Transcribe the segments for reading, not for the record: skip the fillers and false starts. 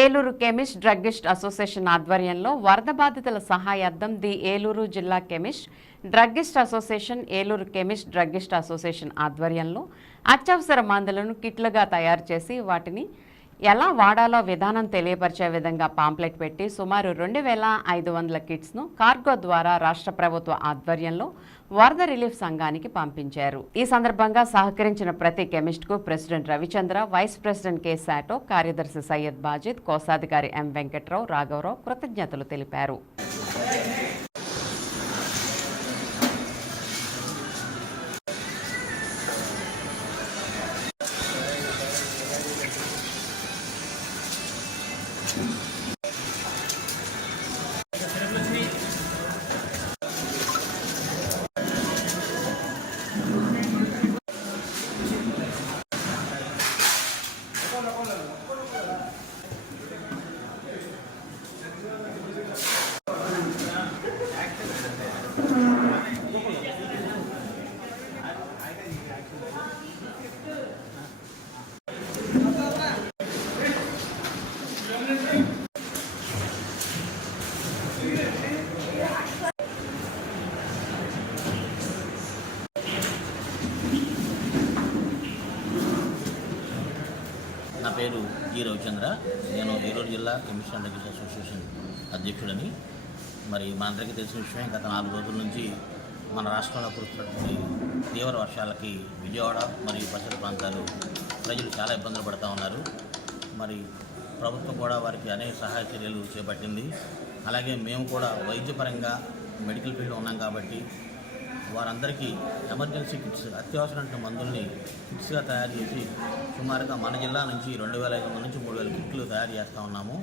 Eluru chemist druggist association ఆధ్వర్యంలో వరద బాధితుల సహాయార్థం ది ఏలూరు జిల్లా chemist druggist association Eluru chemist druggist association ఆధ్వర్యంలో అత్యవసర మందులను కిట్లుగా తయారు చేసి వాటిని ఎలా వాడాలో విధానం తెలియపరిచే విధంగా పాంప్లెట్ పెట్టి సుమారు 2500 కిట్స్ను కార్గో ద్వారా రాష్ట్ర ప్రభుత్వ ఆధ్వర్యంలో వరద రిలీఫ్ సంఘానికి పంపించారు. ఈ సందర్భంగా సహకరించిన ప్రతి కెమిస్ట్కు president Ravichandra, vice president K Sato, కార్యదర్శి సయ్యద్ బాజిద్, కోశాధికారి ఎం వెంకట్రావు, రాఘవరావు కృతజ్ఞతలు తెలిపారు. నా పేరు జి రవిచంద్ర. నేను ఏలూరు జిల్లా కెమిస్ట్ అండ్ డ్రగ్గిస్ట్ అసోసియేషన్ అధ్యక్షుడిని. మరి మనందరికీ తెలిసిన విషయం, గత 4 రోజుల నుంచి మన రాష్ట్రంలో కురుస్తున్నటువంటి తీవ్ర వర్షాలకి విజయవాడ మరియు పరిసర ప్రాంతాలు ప్రజలు చాలా ఇబ్బందులు పడుతూ ఉన్నారు. మరి ప్రభుత్వం కూడా వారికి అనేక సహాయ చర్యలు చేపట్టింది. అలాగే మేము కూడా వైద్యపరంగా మెడికల్ ఫీల్డ్లో ఉన్నాం కాబట్టి వారందరికీ ఎమర్జెన్సీ కిట్స్, అత్యవసరమైన మందుల్ని కిట్స్గా తయారు చేసి సుమారుగా మన జిల్లా నుంచి 2500 నుంచి 3000 కిట్లు తయారు చేస్తూ ఉన్నాము.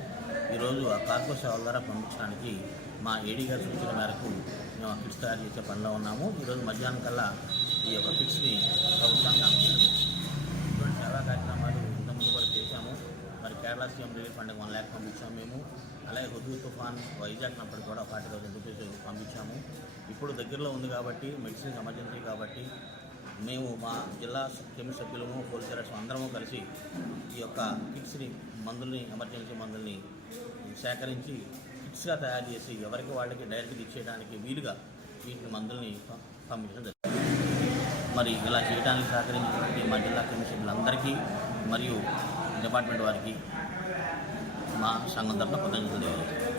ఈరోజు ఆ కార్గో సేవల ద్వారా పంపించడానికి మా ఏడీ గారి సూచన మేరకు మేము ఆ కిట్స్ తయారు చేసే పనిలో ఉన్నాము. ఈరోజు మధ్యాహ్నం కల్లా ఈ యొక్క కిట్స్ని ప్రభుత్వానికి అందజేయడం. ఇటువంటి సేవా కార్యక్రమాలు ఇంతకుముందు కూడా చేశాము. మరి కేరళ సీఎం రిలీఫ్ ఫండ్కి 1 lakh పంపించాము మేము. అలాగే హుదూ తుఫాన్ వైజాగ్ నంపటికి కూడా 40,000 రూపీస్ పంపించాము. ఇప్పుడు దగ్గరలో ఉంది కాబట్టి, మెడిసిన్స్ ఎమర్జెన్సీ కాబట్టి మేము మా జిల్లా కెమిస్ట్ సభ్యులము, హోల్సేలర్స్ అందరము కలిసి ఈ యొక్క కిట్స్ని, మందుల్ని, ఎమర్జెన్సీ మందుల్ని సేకరించి కిట్స్గా తయారు చేసి ఎవరికి వాళ్ళకి డైరెక్ట్గా ఇచ్చేయడానికి వీలుగా వీటిని మందుల్ని పంపించడం జరుగుతుంది. మరి ఇలా చేయడానికి సహకరించినటువంటి మా జిల్లా కెమిస్ట్ సభ్యులందరికీ మరియు డిపార్ట్మెంట్ వారికి మా సంఘం తరఫున కృతజ్ఞతలు తెలియజేస్తాం.